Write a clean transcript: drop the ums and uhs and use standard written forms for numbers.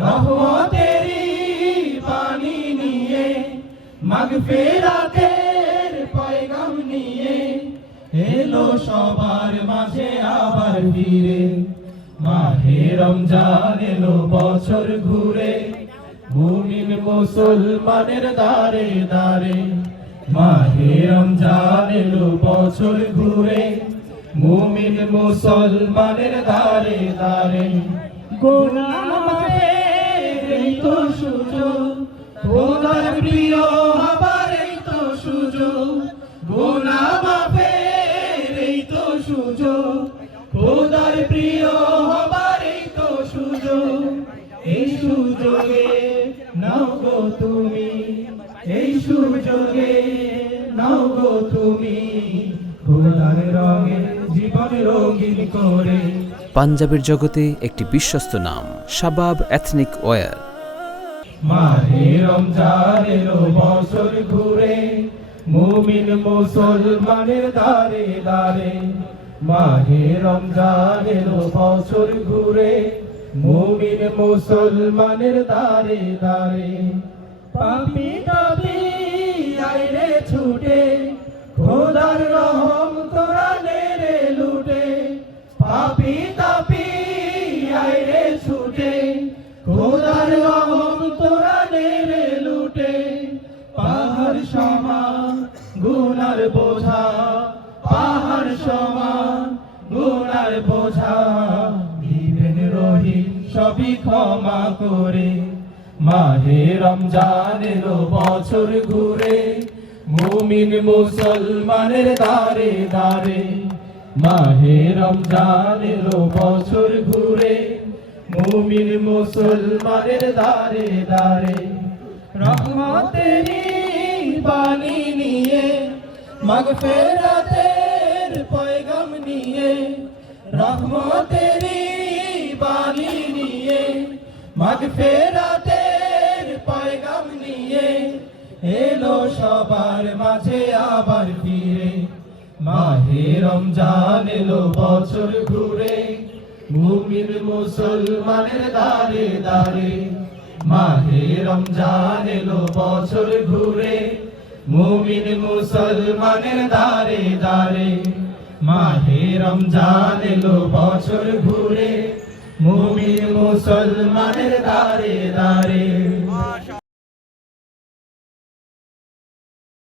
রহমতেরি বাণী নিয়ে, মাগফিরাতের পয়গাম নিয়ে, এলো সবার মাঝে আবার ফিরে। মাহে রমজান এলো বছর ঘুরে, মুমিন মুসলমানের দারে দারে। মাহে রমজান এলো বছর ঘুরে, মুমিন মুসলমানের দারে দারে। গুনাহ মাফের এই তো সুযোগ, খোদার প্রিয় হবার এই তো সুযোগ। গুনাহ মাফের এই তো সুযোগ, খোদার প্রিয় হবার এই তো সুযোগ। এই সুযোগে নাও গো তুমি, এই সুযোগে নাও গো তুমি, খোদার রঙে জীবন রঙিন করে। পাঞ্জাবের জগতে একটি বিশ্বস্ত নাম শাবাব এথনিক ওয়্যার। মাহে রমজান এলো বছর ঘুরে, মুমিন মুসলমানের দারে দারে। মাহে রমজান এলো বছর ঘুরে, মুমিন মুসলমানের দারে দারে। পাপী তাপী আইরে ছুটে, খোদার রহম তোরা নেড়ে লুটে। পাপী তাপী আইরে ছুটে, খোদার রহম তোরা নেড়ে লুটে। পাহাড় সমান গুনার বোঝা, পাহাড় সমান গুনার বোঝা, দিবেন রহিম সবই ক্ষমা করে। মাহে রমজান এলো বছর ঘুরে, মুমিন মুসলমানের দারে দারে। মাহে রমজান এলো বছর ঘুরে, মুমিন মুসলমানের দারে দারে। রহমতেরি বাণী নিয়ে, মাগফিরাতের পয়গাম নিয়ে, রহমতেরি বাণী নিয়ে, মাগফিরাতের পয়গাম নিয়ে, এলো সবার মাঝে আবার ফিরে। মাহে রমজান এলো বছর ঘুরে, মুমিন মুসলমানের দারে দারে। মাহে রমজান এলো বছর ঘুরে, মুমিন মুসলমানের দারে দারে। মাহে রমজান এলো বছর ঘুরে, মুমিন মুসলমানের দারে দারে।